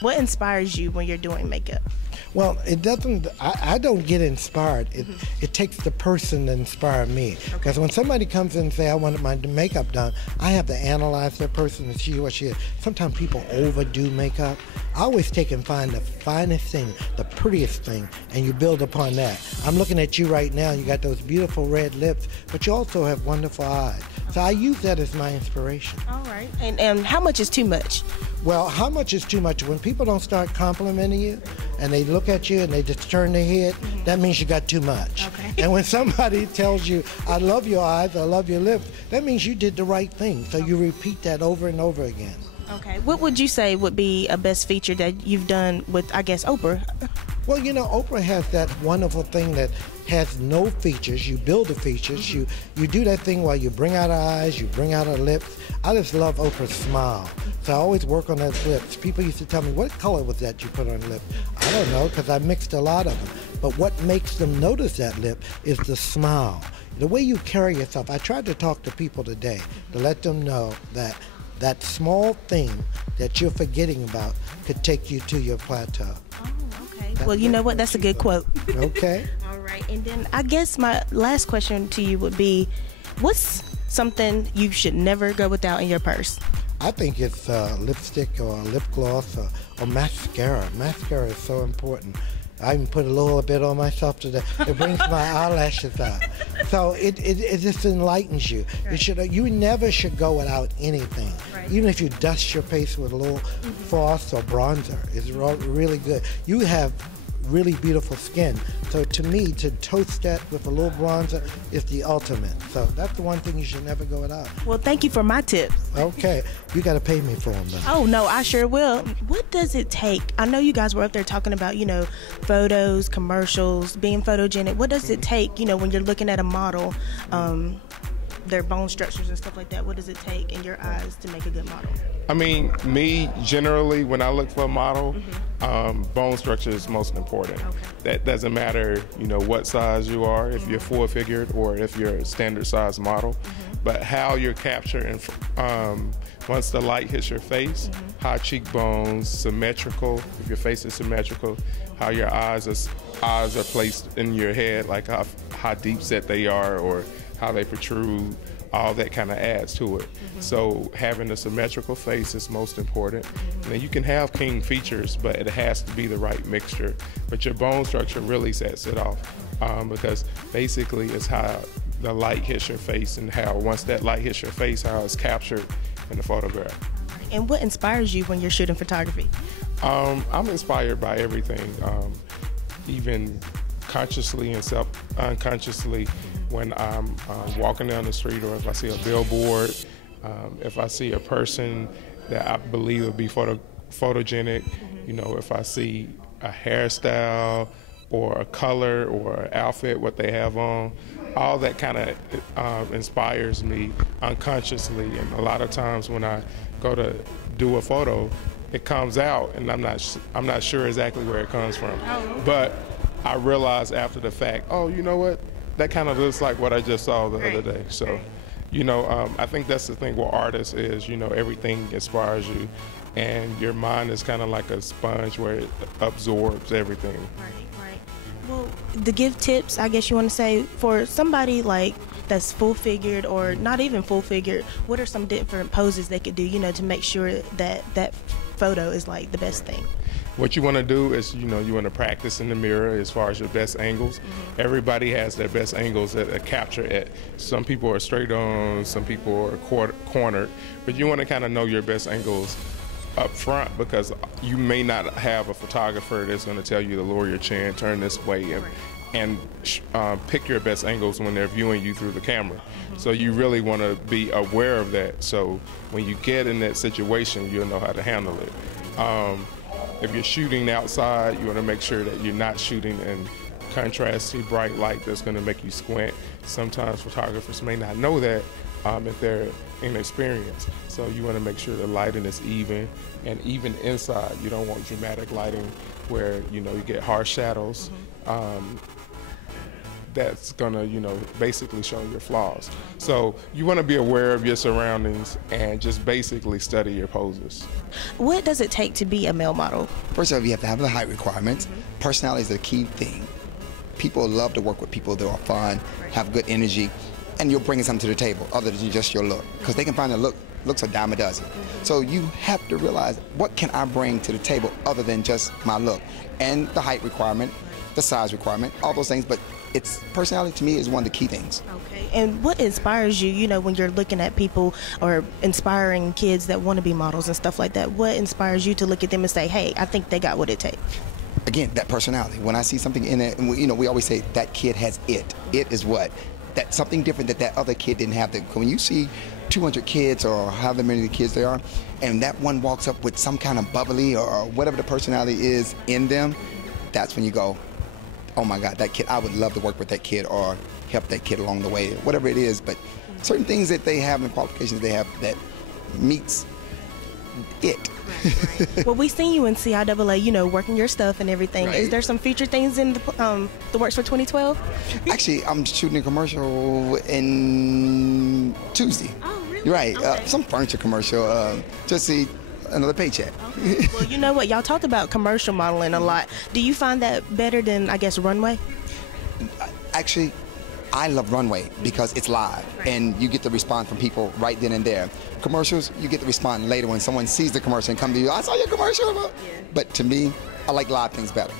What inspires you when you're doing makeup? Well, it doesn't. I don't get inspired. It takes the person to inspire me. Because when somebody comes in and say, "I wanted my makeup done," I have to analyze that person and see what she is. Sometimes people overdo makeup. I always take and find the finest thing, the prettiest thing, and you build upon that. I'm looking at you right now. You got those beautiful red lips, but you also have wonderful eyes. So I use that as my inspiration. All right. And how much is too much? Well, how much is too much? When people don't start complimenting you and they look at you and they just turn their head, that means you got too much. Okay. And when somebody tells you, "I love your eyes, I love your lips," that means you did the right thing. So you repeat that over and over again. Okay. What would you say would be a best feature that you've done with, I guess, Oprah? Well, you know, Oprah has that wonderful thing that has no features. You build the features. You do that thing while you bring out her eyes, you bring out her lips. I just love Oprah's smile. So I always work on those lips. People used to tell me, "What color was that you put on the lip?" I don't know, because I mixed a lot of them. But what makes them notice that lip is the smile. The way you carry yourself. I tried to talk to people today to let them know that that small thing that you're forgetting about could take you to your plateau. Oh, okay. Well, you know what? That's a good quote. Okay. All right. And then I guess my last question to you would be, what's something you should never go without in your purse? I think it's lipstick or lip gloss or mascara. Mascara is so important. I even put a little bit on myself today. It brings my eyelashes out. So it just enlightens you. Right. You never should go without anything. Right. Even if you dust your face with a little floss or bronzer, it's really good. You have really beautiful skin. So to me, to toast that with a little bronzer is the ultimate. So that's the one thing you should never go without. Well, thank you for my tips. Okay. You got to pay me for them, though. Oh, no, I sure will. What does it take? I know you guys were up there talking about, photos, commercials, being photogenic. What does it take, when you're looking at a model, their bone structures and stuff like that? What does it take in your eyes to make a good model? I mean, me, generally, when I look for a model, bone structure is most important. Okay. That doesn't matter, what size you are, if you're full-figured or if you're a standard size model, but how you're capturing, once the light hits your face, how cheekbones, symmetrical, if your face is symmetrical, how your eyes are placed in your head, like how deep set they are or how they protrude. All that kind of adds to it. So having a symmetrical face is most important. And then you can have king features, but it has to be the right mixture. But your bone structure really sets it off because basically it's how the light hits your face and how once that light hits your face, how it's captured in the photograph. And what inspires you when you're shooting photography? I'm inspired by everything, even consciously and unconsciously. When I'm walking down the street or if I see a billboard, if I see a person that I believe would be photogenic, if I see a hairstyle or a color or an outfit, what they have on, all that kind of inspires me unconsciously. And a lot of times when I go to do a photo, it comes out and I'm not sure exactly where it comes from. But I realize after the fact, oh, you know what? That kind of looks like what I just saw the other day. So, I think that's the thing with artists is, everything inspires you and your mind is kind of like a sponge where it absorbs everything. Right. Well, to give tips, I guess you want to say, for somebody like that's full-figured or not even full-figured, what are some different poses they could do, to make sure that that photo is like the best thing? What you want to do is, you want to practice in the mirror as far as your best angles. Everybody has their best angles that capture it. Some people are straight on, some people are cornered, but you want to kind of know your best angles up front because you may not have a photographer that's going to tell you to lower your chin, turn this way, and pick your best angles when they're viewing you through the camera. So you really want to be aware of that. So when you get in that situation, you'll know how to handle it. If you're shooting outside, you want to make sure that you're not shooting in contrasty bright light that's going to make you squint. Sometimes photographers may not know that if they're inexperienced. So you want to make sure the lighting is even, and even inside, you don't want dramatic lighting where you get harsh shadows. that's gonna, basically show your flaws. So you want to be aware of your surroundings and just basically study your poses. What does it take to be a male model? First of all, you have to have the height requirements. Personality is the key thing. People love to work with people that are fun, have good energy, and you're bringing something to the table other than just your look, because they can find a looks a dime a dozen. So you have to realize, what can I bring to the table other than just my look? And the height requirement, the size requirement, all those things, but it's personality to me is one of the key things. Okay. And what inspires you, when you're looking at people or inspiring kids that want to be models and stuff like that? What inspires you to look at them and say, hey, I think they got what it takes? Again, that personality. When I see something in it, and we always say that kid has it. It is what? That's something different that other kid didn't have. When you see 200 kids or however many kids there are, and that one walks up with some kind of bubbly or whatever the personality is in them, that's when you go, oh my God, that kid, I would love to work with that kid or help that kid along the way, whatever it is. But certain things that they have and qualifications they have that meets it. Right. Well, we seen you in CIAA, working your stuff and everything. Right. Is there some future things in the works for 2012? Actually, I'm shooting a commercial in Tuesday. Oh, really? Right. Okay. Some furniture commercial. Just see another paycheck. Okay. Well, you know what? Y'all talked about commercial modeling a lot. Do you find that better than, I guess, runway? Actually, I love runway because it's live, and you get the response from people right then and there. Commercials, you get the response later when someone sees the commercial and come to you, I saw your commercial. Yeah. But to me, I like live things better.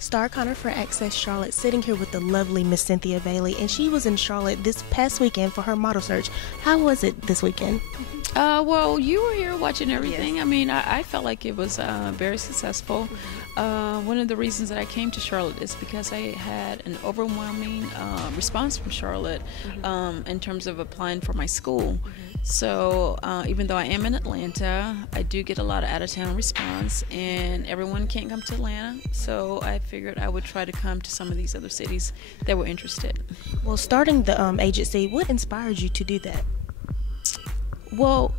Star Connor for Access Charlotte, sitting here with the lovely Miss Cynthia Bailey, and she was in Charlotte this past weekend for her model search. How was it this weekend? Well, you were here watching everything. Yes. I mean, I felt like it was very successful. One of the reasons that I came to Charlotte is because I had an overwhelming response from Charlotte in terms of applying for my school. So even though I am in Atlanta, I do get a lot of out-of-town response, and everyone can't come to Atlanta. So I figured I would try to come to some of these other cities that were interested. Well, starting the agency, what inspired you to do that? Well,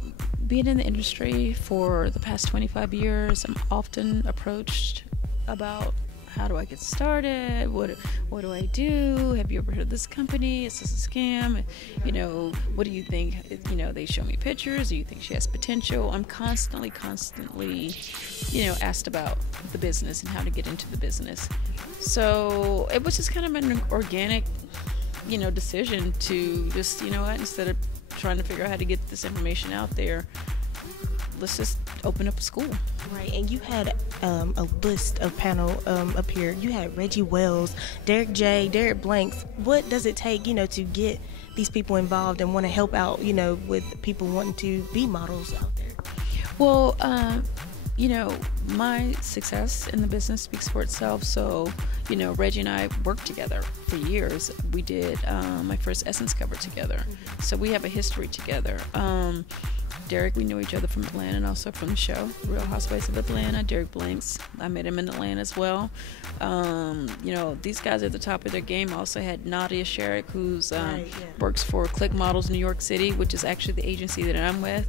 being in the industry for the past 25 years, I'm often approached about, how do I get started? What do I do? Have you ever heard of this company? Is this a scam? What do you think? They show me pictures. Do you think she has potential? I'm constantly, asked about the business and how to get into the business. So it was just kind of an organic, decision to just, instead of trying to figure out how to get this information out there, let's just open up a school. Right, and you had a list of panel up here. You had Reggie Wells, Derek J, Derek Blanks. What does it take, to get these people involved and want to help out, with people wanting to be models out there? Well, my success in the business speaks for itself. So, Reggie and I worked together for years. We did my first Essence cover together. So we have a history together. Derek, we knew each other from Atlanta and also from the show, Real Housewives of Atlanta. Derek Blanks, I met him in Atlanta as well. These guys are at the top of their game. I also had Nadia Sherrick, who's works for Click Models New York City, which is actually the agency that I'm with.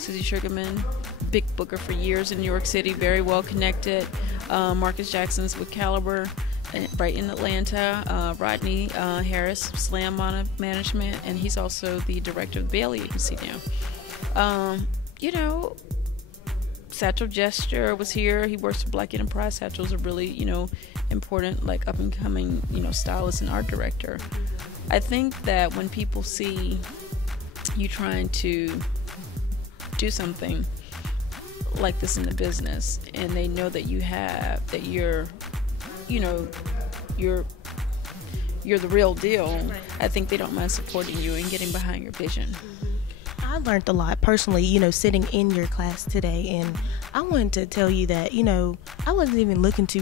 Susie Sugarman, big booker for years in New York City, very well connected. Marcus Jackson's with Caliber, right in Atlanta. Rodney Harris, Slam Management, and he's also the director of the Bailey agency now. Satchel Gesture was here. He works for Black Enterprise. Satchel's a really, important, up and coming, stylist and art director. I think that when people see you trying to do something like this in the business, and they know that you're the real deal, I think they don't mind supporting you and getting behind your vision. I learned a lot personally, sitting in your class today, and I wanted to tell you that, I wasn't even looking to,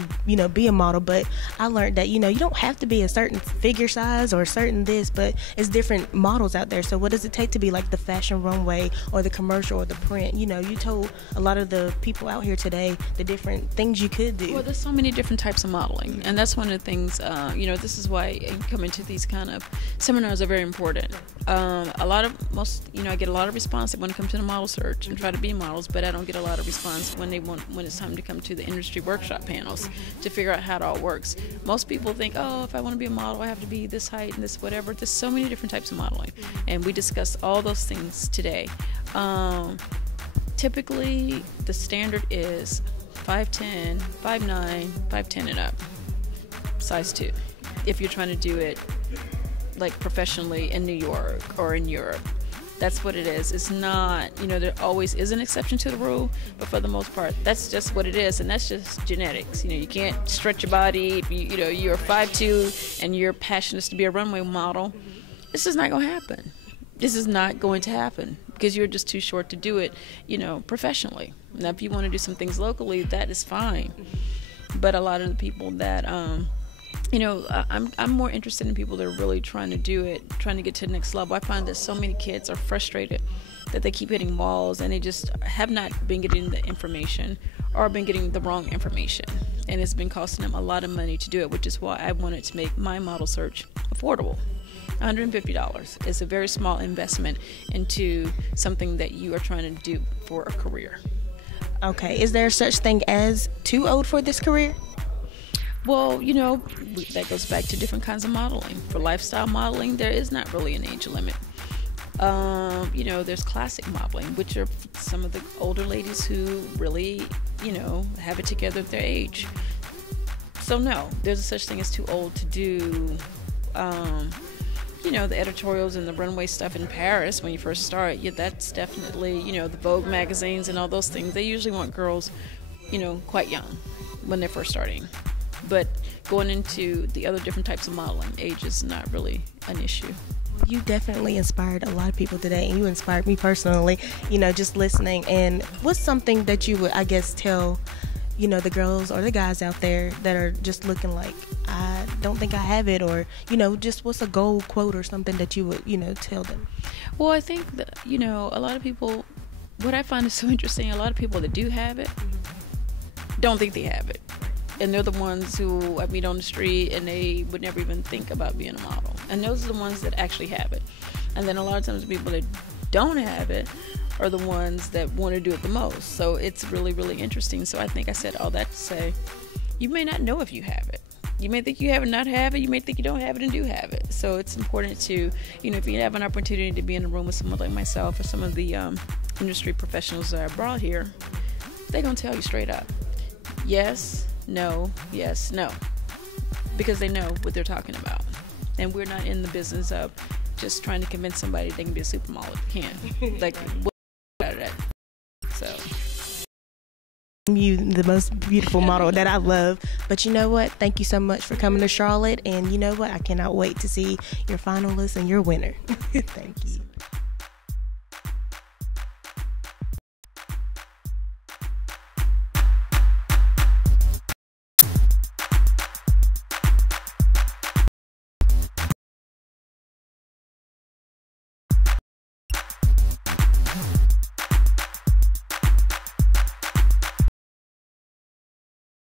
be a model, but I learned that, you don't have to be a certain figure size or certain this, but it's different models out there. So what does it take to be like the fashion runway or the commercial or the print? You told a lot of the people out here today the different things you could do. Well, there's so many different types of modeling, and that's one of the things, this is why coming to these kind of seminars are very important. I get a lot of response when it comes to the model search and try to be models, but I don't get a lot of response liaisons when it's time to come to the industry workshop panels to figure out how it all works. Most people think, oh, if I want to be a model, I have to be this height and this whatever. There's so many different types of modeling, and we discussed all those things today. Typically, the standard is 5'10", 5'9", 5'10" and up, size 2. If you're trying to do it like professionally in New York or in Europe, that's what it is. It's not, there always is an exception to the rule, but for the most part, that's just what it is, and that's just genetics. You can't stretch your body. If you're 5'2" and you're passionate to be a runway model, this is not going to happen. This is not going to happen because you're just too short to do it, professionally. Now, if you want to do some things locally, that is fine. But a lot of the people that, I'm more interested in people that are really trying to do it, trying to get to the next level. I find that so many kids are frustrated that they keep hitting walls and they just have not been getting the information or been getting the wrong information. And it's been costing them a lot of money to do it, which is why I wanted to make my model search affordable. $150 is a very small investment into something that you are trying to do for a career. Okay, is there such thing as too old for this career? Well, that goes back to different kinds of modeling. For lifestyle modeling, there is not really an age limit. There's classic modeling, which are some of the older ladies who really, have it together at their age. So no, there's a such thing as too old to do, the editorials and the runway stuff in Paris when you first start. Yeah, that's definitely, the Vogue magazines and all those things. They usually want girls, quite young when they're first starting. But going into the other different types of modeling, age is not really an issue. You definitely inspired a lot of people today, and you inspired me personally, just listening. And what's something that you would, I guess, tell, the girls or the guys out there that are just looking like, I don't think I have it, or, just what's a gold quote or something that you would, tell them? Well, I think that, a lot of people, what I find is so interesting, a lot of people that do have it don't think they have it. And they're the ones who I meet on the street and they would never even think about being a model. And those are the ones that actually have it. And then a lot of times the people that don't have it are the ones that want to do it the most. So it's really, really interesting. So I think I said all that to say, you may not know if you have it. You may think you have it, not have it. You may think you don't have it and do have it. So it's important to, if you have an opportunity to be in a room with someone like myself or some of the industry professionals that I brought here, they're going to tell you straight up, yes, no, yes, no, because they know what they're talking about. And we're not in the business of just trying to convince somebody they can be a supermodel if they can. Like, what out of that? So. You the most beautiful model that I love. But you know what? Thank you so much for coming to Charlotte. And you know what? I cannot wait to see your finalists and your winner. Thank you.